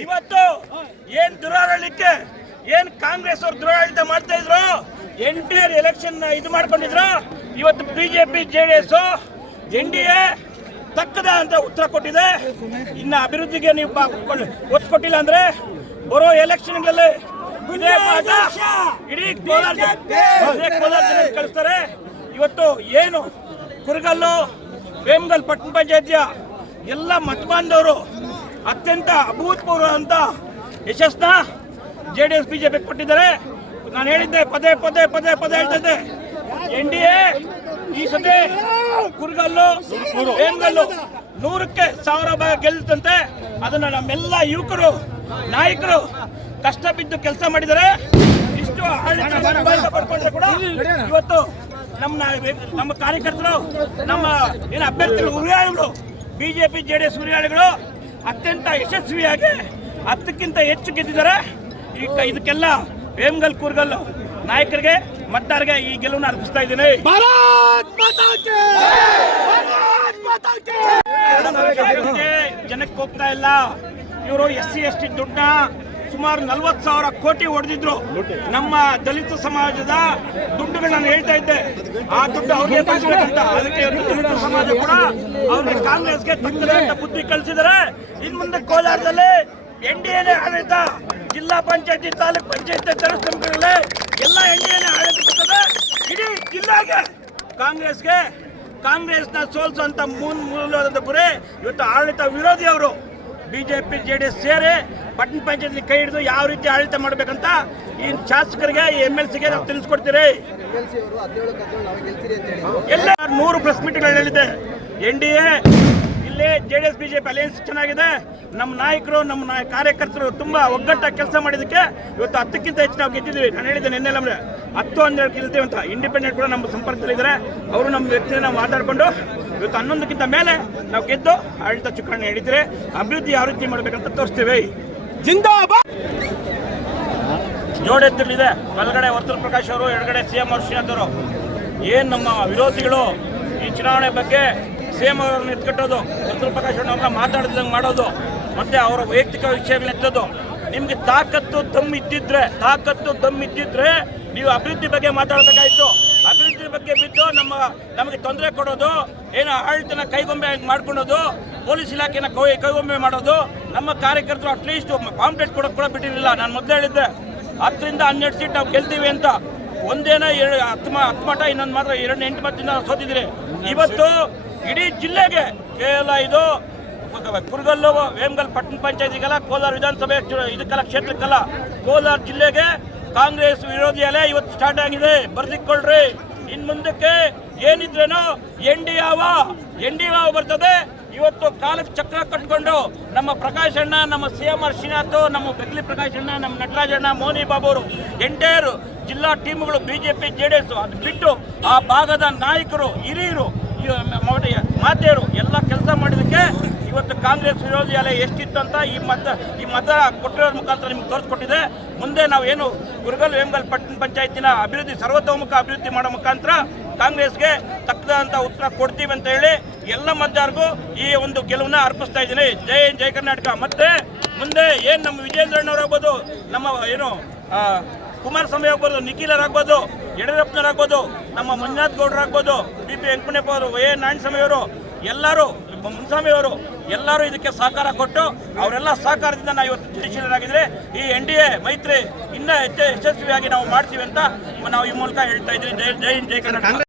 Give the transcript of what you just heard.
ಇವತ್ತು ಏನ್ ದುರಾಡಳಿಕೆ ಏನ್ ಕಾಂಗ್ರೆಸ್ ಅವ್ರು ದುರಾಡಳಿತ ಮಾಡ್ತಾ ಇದ್ರು? ಎಂಟೈರ್ ಎಲೆಕ್ಷನ್ ಇದು ಮಾಡ್ಕೊಂಡಿದ್ರು. ಇವತ್ತು BJP JDS N D A ತಕ್ಕದ ಅಂತ ಉತ್ತರ ಕೊಟ್ಟಿದೆ. ಇನ್ನ ಅಭಿವೃದ್ಧಿಗೆ ನೀವು ಒತ್ತು ಕೊಟ್ಟಿಲ್ಲ ಅಂದ್ರೆ ಬರೋ ಎಲೆಕ್ಷನ್ಗಳಲ್ಲಿ ಇದೇ ಪಾಠ. ಇಡೀ ಕೋಲಾರ ಜನ- ಇದೇ ಕೋಲಾರ ಜನ ಕಳಿಸ್ತಾರೆ. ಇವತ್ತು ಏನು ಕುರುಗಲ್ಲು ವೇಮಗಲ್ ಪಟ್ಟಣ ಪಂಚಾಯತಿಯ ಎಲ್ಲ ಮತ ಬಾಂಧವರು ಅತ್ಯಂತ ಅಭೂತಪೂರ್ವ ಅಂತ ಯಶಸ್ನ ಜೆ ಡಿ ಎಸ್ ಬಿಜೆಪಿ ಕೊಟ್ಟಿದ್ದಾರೆ. ನಾನು ಹೇಳಿದ್ದೆ ಪದೇ ಪದೇ ಪದೇ ಪದೇ ಹೇಳ್ತಿದ್ದೆ. ಎನ್ ಡಿ ಎ ಈ ಸತಿ ಕುರ್ಗಲ್ಲು ವೇಮಗಲ್ಲು ನೂರಕ್ಕೆ ಸಾವಿರ ಭಾಗ ಗೆಲ್ತಂತೆ ಅದನ್ನ ನಮ್ಮೆಲ್ಲ ಯುವಕರು ನಾಯಕರು ಕಷ್ಟ ಬಿದ್ದು ಕೆಲಸ ಮಾಡಿದ್ದಾರೆ. ಇಷ್ಟು ಪಡ್ಕೊಂಡ್ರೆ ಕೂಡ ಇವತ್ತು ನಮ್ಮ ನಮ್ಮ ಕಾರ್ಯಕರ್ತರು ನಮ್ಮ ಏನು ಅಭ್ಯರ್ಥಿಗಳು ಉರಿಯಾಳಿಗಳು ಬಿಜೆಪಿ ಜೆ ಡಿ ಎಸ್ ಉರಿಯಾಳಿಗಳು ಅತ್ಯಂತ ಯಶಸ್ವಿಯಾಗಿ ಹತ್ತಕ್ಕಿಂತ ಹೆಚ್ಚು ಗೆದ್ದಿದ್ದಾರೆ. ಈಗ ಇದಕ್ಕೆಲ್ಲ ವೇಮಗಲ್ ಕೂರ್ಗಲ್ ನಾಯಕರಿಗೆ ಮತದಾರರಿಗೆ ಈ ಗೆಲುವನ್ನು ಅರ್ಪಿಸ್ತಾ ಇದ್ದೀನಿ. ಜನಕ್ಕೆ ಜನಕ್ಕೆ ಹೋಗ್ತಾ ಇಲ್ಲ. ಇವರು ಎಸ್ ಸಿ ಎಸ್ ಟಿ ದುಡ್ಡ ಸುಮಾರು ನಲ್ವತ್ತು ಸಾವಿರ ಕೋಟಿ ಹೊಡೆದಿದ್ರು ನಮ್ಮ ದಲಿತ ಸಮಾಜದ ದುಡ್ಡುಗಳನ್ನು ಹೇಳ್ತಾ ಇದ್ದೆ. ಆ ದುಡ್ಡು ಅವ್ರಿಗೆ ಕಳಿಸ್ಬೇಕಂತ ಅದಕ್ಕೆ ದಲಿತ ಸಮಾಜ ಕೂಡ ಅವ್ರಿಗೆ ಕಾಂಗ್ರೆಸ್ಗೆ ತಕ್ಕದೆ ಅಂತ ಬುದ್ಧಿ ಕಳಿಸಿದರೆ ಇನ್ ಮುಂದೆ ಕೋಲಾರದಲ್ಲಿ ಎನ್ ಡಿ ಎನೇ ಆಡಳಿತ, ಜಿಲ್ಲಾ ಪಂಚಾಯತಿ, ತಾಲೂಕ್ ಪಂಚಾಯತಿ ಜನಸಂಖ್ಯೆಗಳಲ್ಲೇ ಎಲ್ಲ ಎನ್ ಡಿ ಎನೇ ಆಡಳಿತ ಇಡೀ ಜಿಲ್ಲೆಗೆ ಕಾಂಗ್ರೆಸ್ಗೆ ಕಾಂಗ್ರೆಸ್ನ ಸೋಲ್ಸುವಂತ ಮೂಲ ಮೂಲವಾದಂಥ ಗುರಿ ಇವತ್ತು ಆಡಳಿತ ವಿರೋಧಿ ಅವರು ಬಿಜೆಪಿ ಜೆ ಡಿ ಎಸ್ ಸೇರಿ ಪಟ್ಟಣ ಪಂಚಾಯತ್ ಕೈ ಹಿಡಿದು ಯಾವ ರೀತಿ ಆಡಳಿತ ಮಾಡಬೇಕಂತ ಈ ಶಾಸಕರಿಗೆ ಎಂ ಎಲ್ ಸಿಗೆ ನಾವು ತಿಳಿಸ್ಕೊಡ್ತೀರಿ. ಎಲ್ಲ ನೂರು ಪ್ರೆಸ್ ಮೀಟ್ಗಳು ಹೇಳಿದೆ. ಎನ್ ಡಿ ಎ, ಇಲ್ಲಿ J D S BJP alliance ಚೆನ್ನಾಗಿದೆ. ನಮ್ಮ ನಾಯಕರು, ನಮ್ಮ ನಾಯ ಕಾರ್ಯಕರ್ತರು ತುಂಬಾ ಒಗ್ಗಟ್ಟಾಗಿ ಕೆಲಸ ಮಾಡಿದ್ದಕ್ಕೆ ಇವತ್ತು ಹತ್ತಕ್ಕಿಂತ ಹೆಚ್ಚು ನಾವು ಗೆದ್ದಿದ್ದೀವಿ. ನಾನು ಹೇಳಿದೆ ನಿನ್ನೆ ನಮ್ಗೆ. ಹತ್ತು ಹನ್ನೆರಡು ಗೆಲ್ತೀವಿ ಅಂತ. ಇಂಡಿಪೆಂಡೆಂಟ್ ಕೂಡ ನಮ್ಮ ಸಂಪರ್ಕದಲ್ಲಿದ್ದಾರೆ. ಅವರು ನಮ್ಮ ವ್ಯಕ್ತಿನ ನಾವು ಮಾತಾಡಿಕೊಂಡು ಇವತ್ತು ಹನ್ನೊಂದಕ್ಕಿಂತ ಮೇಲೆ ನಾವು ಗೆದ್ದು ಆಡಳಿತ ಚುಕ್ಕಾಣಿ ಹಿಡಿದ್ರೆ ಅಭಿವೃದ್ಧಿ ಯಾವ ರೀತಿ ಮಾಡಬೇಕಂತ ತೋರಿಸ್ತೇವೆ. ಜಿಂದಾಬಾದ್! ಜೋಡೆತ್ತಲಿದೆ ಬಲಗಡೆ ವರ್ತುಲ್ ಪ್ರಕಾಶ್ ಅವರು ಎಡಗಡೆ ಸಿ ಎಂ ಅವರು. ಏನು ನಮ್ಮ ವಿರೋಧಿಗಳು ಈ ಚುನಾವಣೆ ಬಗ್ಗೆ ಸಿ ಎಂ ಅವರನ್ನು ಎತ್ಕಟ್ಟೋದು ವರ್ತುಲ್ ಪ್ರಕಾಶ್ ಅವ್ರನ್ನ ಮಾತಾಡಿದಂಗೆ ಮಾಡೋದು ಮತ್ತೆ ಅವರ ವೈಯಕ್ತಿಕ ವಿಷಯಗಳನ್ನ ಎತ್ತೋದು. ನಿಮಗೆ ತಾಕತ್ತು ದಮ್ ಇದ್ದಿದ್ರೆ ತಾಕತ್ತು ದಮ್ ಇದ್ದಿದ್ರೆ ನೀವು ಅಭಿವೃದ್ಧಿ ಬಗ್ಗೆ ಮಾತಾಡಬೇಕಾಯ್ತು. ಬಗ್ಗೆ ಬಿದ್ದು ನಮ್ಮ ನಮಗೆ ತೊಂದರೆ ಕೊಡೋದು ಏನು ಆಡಳಿತನ ಕೈಗೊಂಬೆ ಮಾಡ್ಕೊಳ್ಳೋದು ಪೊಲೀಸ್ ಇಲಾಖೆನ ಕೈ ಕೈಗೊಂಬೆ ಮಾಡೋದು ನಮ್ಮ ಕಾರ್ಯಕರ್ತರು ಅಟ್ಲೀಸ್ಟ್ ಪಾಂಪ್ಲೆಟ್ ಕೊಡೋಕೆ ಕೂಡ ಬಿಟ್ಟಿರಲಿಲ್ಲ. ನಾನು ಮೊದಲೇ ಹೇಳಿದ್ದೆ ಹತ್ತರಿಂದ ಹನ್ನೆರಡು ಸೀಟ್ ನಾವು ಗೆಲ್ತೀವಿ ಅಂತ. ಒಂದೇನ ಎರಡು ಹತ್ತು ಮ- ಹತ್ತು ಮಠ ಇನ್ನೊಂದು ಮಾತ್ರ ಎರಡು ಎಂಟು ಮತದಿಂದ ಸೋತಿದ್ರಿ. ಇವತ್ತು ಇಡೀ ಜಿಲ್ಲೆಗೆ ಕೇವಲ ಇದು ಕುರುಗಲ್ಲು ವೇಮಗಲ್ ಪಟ್ಟಣ ಪಂಚಾಯತಿಗೆಲ್ಲ ಕೋಲಾರ ವಿಧಾನಸಭೆ ಇದಕ್ಕೆಲ್ಲ ಕ್ಷೇತ್ರಕ್ಕೆಲ್ಲ ಕೋಲಾರ ಜಿಲ್ಲೆಗೆ ಕಾಂಗ್ರೆಸ್ ವಿರೋಧಿ ಅಲೆ ಇವತ್ತು ಸ್ಟಾರ್ಟ್ ಆಗಿದೆ. ಬರ್ದಿಕ್ಕೊಳ್ರಿ. ಇನ್ ಮುಂದಕ್ಕೆ ಏನಿದ್ರೇನೋ ಎನ್ ಡಿ ಯಾವ ಎನ್ ಡಿ ಯಾವ ಬರ್ತದೆ ಇವತ್ತು ಕಾಲಕ್ಕೆ ಚಕ್ರ ಕಟ್ಕೊಂಡು ನಮ್ಮ ಪ್ರಕಾಶ್ ಅಣ್ಣ ನಮ್ಮ ಸಿ ಎಂ ಆರ್ ಶ್ರೀನಾಥ್ ನಮ್ಮ ಬೆಗ್ಲಿ ಪ್ರಕಾಶ್ ಅಣ್ಣ ನಮ್ಮ ನಟರಾಜಣ್ಣ ಮೋನಿ ಬಾಬು ಅವರು ಎಂಟೈರ್ ಜಿಲ್ಲಾ ಟೀಮ್ಗಳು ಬಿಜೆಪಿ ಜೆ ಡಿ ಎಸ್ ಅದು ಬಿಟ್ಟು ಆ ಭಾಗದ ನಾಯಕರು ಹಿರಿಯರು ಮಾತೆಯರು ಎಲ್ಲ ಕೆಲಸ ಮಾಡಿದಕ್ಕೆ ಇವತ್ತು ಕಾಂಗ್ರೆಸ್ ವಿರೋಧಿ ಅಲೆ ಎಷ್ಟಿತ್ತು ಅಂತ ಈ ಮತ ಈ ಮತ ಕೊಟ್ಟಿರೋದ್ರ ಮುಖಾಂತರ ನಿಮ್ಗೆ ತೋರಿಸ್ಕೊಟ್ಟಿದೆ. ಮುಂದೆ ನಾವು ಏನು ಗುರುಗಲ್ ವೇಮಗಲ್ ಪಟ್ಟಣ ಪಂಚಾಯತಿನ ಅಭಿವೃದ್ಧಿ, ಸರ್ವತೋಮುಖ ಅಭಿವೃದ್ಧಿ ಮಾಡೋ ಮುಖಾಂತರ ಕಾಂಗ್ರೆಸ್ಗೆ ತಕ್ಕದಂತ ಉತ್ತರ ಕೊಡ್ತೀವಿ ಅಂತ ಹೇಳಿ ಎಲ್ಲ ಮತದಾರರಿಗೂ ಈ ಒಂದು ಗೆಲುವನ್ನ ಅರ್ಪಿಸ್ತಾ ಇದ್ದೀನಿ. ಜೈ ಜೈ ಕರ್ನಾಟಕ. ಮತ್ತೆ ಮುಂದೆ ಏನು ನಮ್ಮ ವಿಜೇಂದ್ರಣ್ಣವರಾಗ್ಬೋದು ನಮ್ಮ ಏನು ಕುಮಾರಸ್ವಾಮಿ ಆಗ್ಬೋದು ನಿಖಿಲರಾಗ್ಬೋದು ಯಡಿಯೂರಪ್ಪನವರಾಗ್ಬೋದು ನಮ್ಮ ಮಂಜುನಾಥ್ ಗೌಡರಾಗ್ಬೋದು ಬಿ ಪಿ ವೆಂಕಟಪ್ಪ ಅವರು ಎ ನಾರಾಯಣಸ್ವಾಮಿ ಅವರು ಎಲ್ಲರೂ ಮುನ್ಸ್ವಾಮಿ ಅವರು ಎಲ್ಲರೂ ಇದಕ್ಕೆ ಸಹಕಾರ ಕೊಟ್ಟು ಅವರೆಲ್ಲ ಸಹಕಾರದಿಂದ ನಾವು ಇವತ್ತು ಜಯಶೀಲರಾಗಿದ್ದರೆ ಈ ಎನ್ ಡಿ ಎ ಮೈತ್ರಿ ಇನ್ನೂ ಹೆಚ್ಚು ಯಶಸ್ವಿಯಾಗಿ ನಾವು ಮಾಡ್ತೀವಿ ಅಂತ ನಾವು ಈ ಮೂಲಕ ಹೇಳ್ತಾ ಇದ್ದೀವಿ ಜೈ ಜೈ ಹಿಂದ್, ಜೈ ಕರ್ನಾಟಕ.